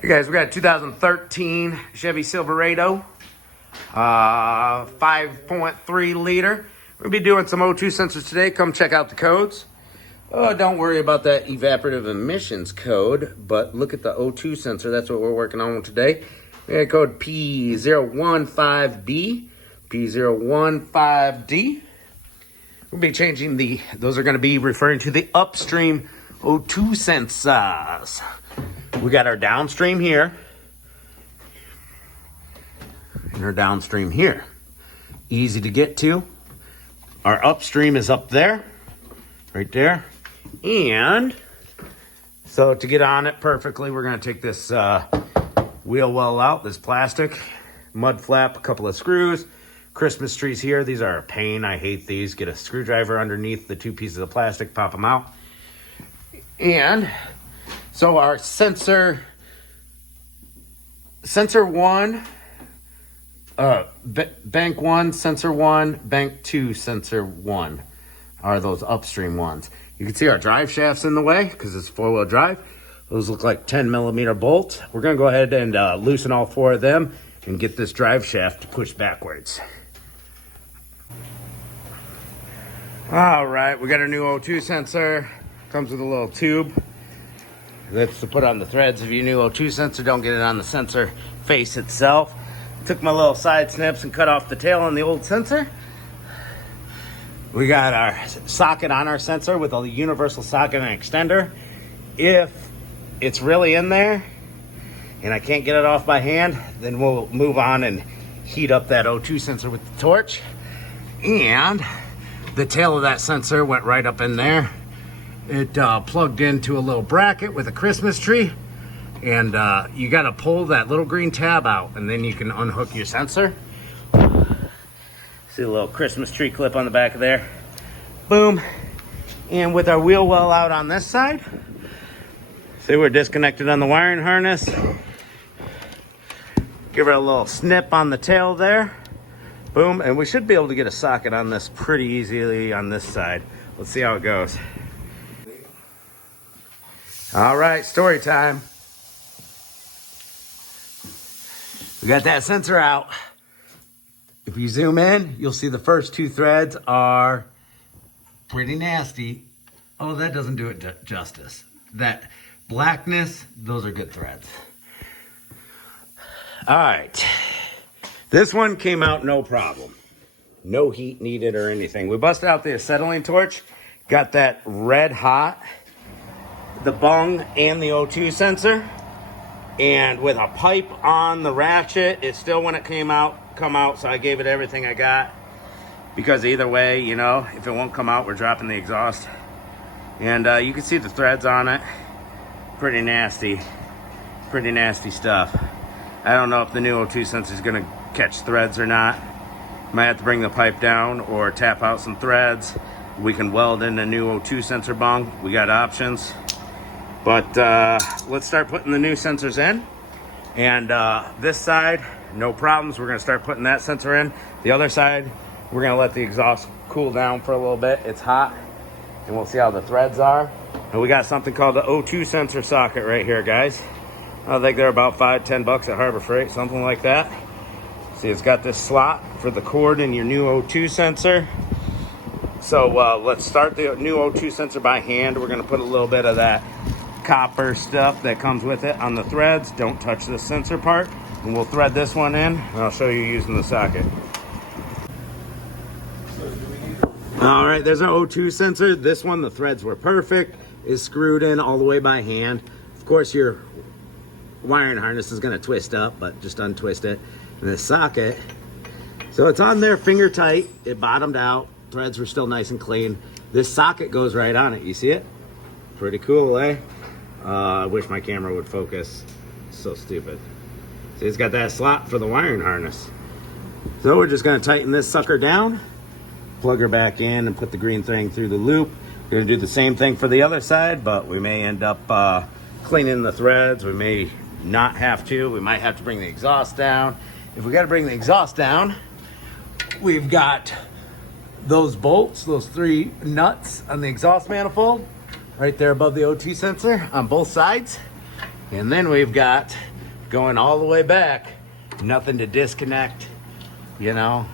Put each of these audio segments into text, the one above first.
Hey guys, we got a 2013 Chevy Silverado, 5.3 liter. We're gonna be doing some O2 sensors today. Come check out the codes. Oh, don't worry about that evaporative emissions code, but look at the O2 sensor. That's what we're working on today. We got code P015B, P015D. We'll be changing those are gonna be referring to the upstream O2 sensors. We got our downstream here and our downstream here. Easy to get to. Our upstream is up there, right there. And so to get on it perfectly, we're gonna take this wheel well out, this plastic, mud flap, a couple of screws, Christmas trees here. These are a pain, I hate these. Get a screwdriver underneath the two pieces of plastic, pop them out. And so our sensor one, bank one, sensor one, bank two, sensor one are those upstream ones. You can see our drive shaft's in the way because it's four-wheel drive. Those look like 10mm bolts. We're gonna go ahead and loosen all four of them and get this drive shaft pushed backwards. All right, we got our new O2 sensor. Comes with a little tube. That's to put on the threads of your new O2 sensor. Don't get it on the sensor face itself. Took my little side snips and cut off the tail on the old sensor. We got our socket on our sensor with a universal socket and extender. If it's really in there and I can't get it off by hand, then we'll move on and heat up that O2 sensor with the torch. And the tail of that sensor went right up in there. It plugged into a little bracket with a Christmas tree, and you got to pull that little green tab out and then you can unhook your sensor. See a little Christmas tree clip on the back of there. Boom. And with our wheel well out on this side, see we're disconnected on the wiring harness. Give it a little snip on the tail there. Boom, and we should be able to get a socket on this pretty easily on this side. Let's see how it goes. All right, story time. We got that sensor out. If you zoom in, you'll see the first two threads are pretty nasty. Oh, that doesn't do it justice. That blackness, those are good threads. All right. This one came out no problem. No heat needed or anything. We busted out the acetylene torch, got that red hot, the bung and the O2 sensor, and with a pipe on the ratchet, it still wouldn't come out, so I gave it everything I got, because either way, you know, if it won't come out, we're dropping the exhaust. And you can see the threads on it. Pretty nasty stuff. I don't know if the new O2 sensor is gonna catch threads or not. Might have to bring the pipe down or tap out some threads. We can weld in the new O2 sensor bung. We got options. But let's start putting the new sensors in. And this side, no problems. We're gonna start putting that sensor in. The other side, we're gonna let the exhaust cool down for a little bit. It's hot, and we'll see how the threads are. And we got something called the O2 sensor socket right here, guys. I think they're about $5-10 at Harbor Freight, something like that. See, it's got this slot for the cord in your new O2 sensor. So let's start the new O2 sensor by hand. We're gonna put a little bit of that copper stuff that comes with it on the threads. Don't touch the sensor part. And we'll thread this one in, and I'll show you using the socket. All right, there's our O2 sensor. This one, the threads were perfect. Is screwed in all the way by hand. Of course, your wiring harness is gonna twist up, but just untwist it. And the socket, so it's on there finger tight. It bottomed out. Threads were still nice and clean. This socket goes right on it. You see it? Pretty cool, eh? I wish my camera would focus. So stupid. See, it's got that slot for the wiring harness. So we're just gonna tighten this sucker down, plug her back in, and put the green thing through the loop. We're gonna do the same thing for the other side, but we may end up cleaning the threads. We may not have to. We might have to bring the exhaust down. If we gotta bring the exhaust down, we've got those bolts, those three nuts on the exhaust manifold right there above the O2 sensor on both sides. And then we've got going all the way back, nothing to disconnect, you know,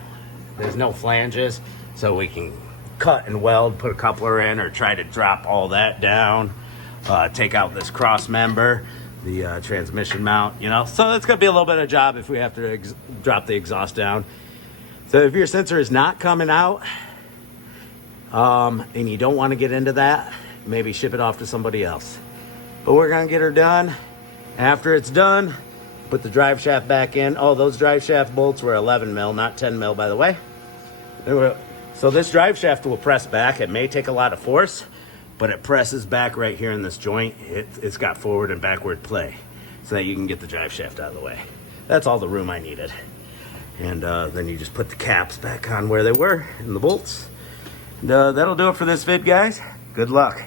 there's no flanges, so we can cut and weld, put a coupler in, or try to drop all that down, take out this cross member, the transmission mount, you know. So it's gonna be a little bit of a job if we have to drop the exhaust down. So if your sensor is not coming out, and you don't want to get into that, maybe ship it off to somebody else. But we're gonna get her done. After it's done, put the drive shaft back in. Oh, those drive shaft bolts were 11 mil, not 10 mil, by the way. So this drive shaft will press back. It may take a lot of force, but it presses back right here in this joint. It's got forward and backward play so that you can get the drive shaft out of the way. That's all the room I needed. And then you just put the caps back on where they were and the bolts. And that'll do it for this vid, guys. Good luck.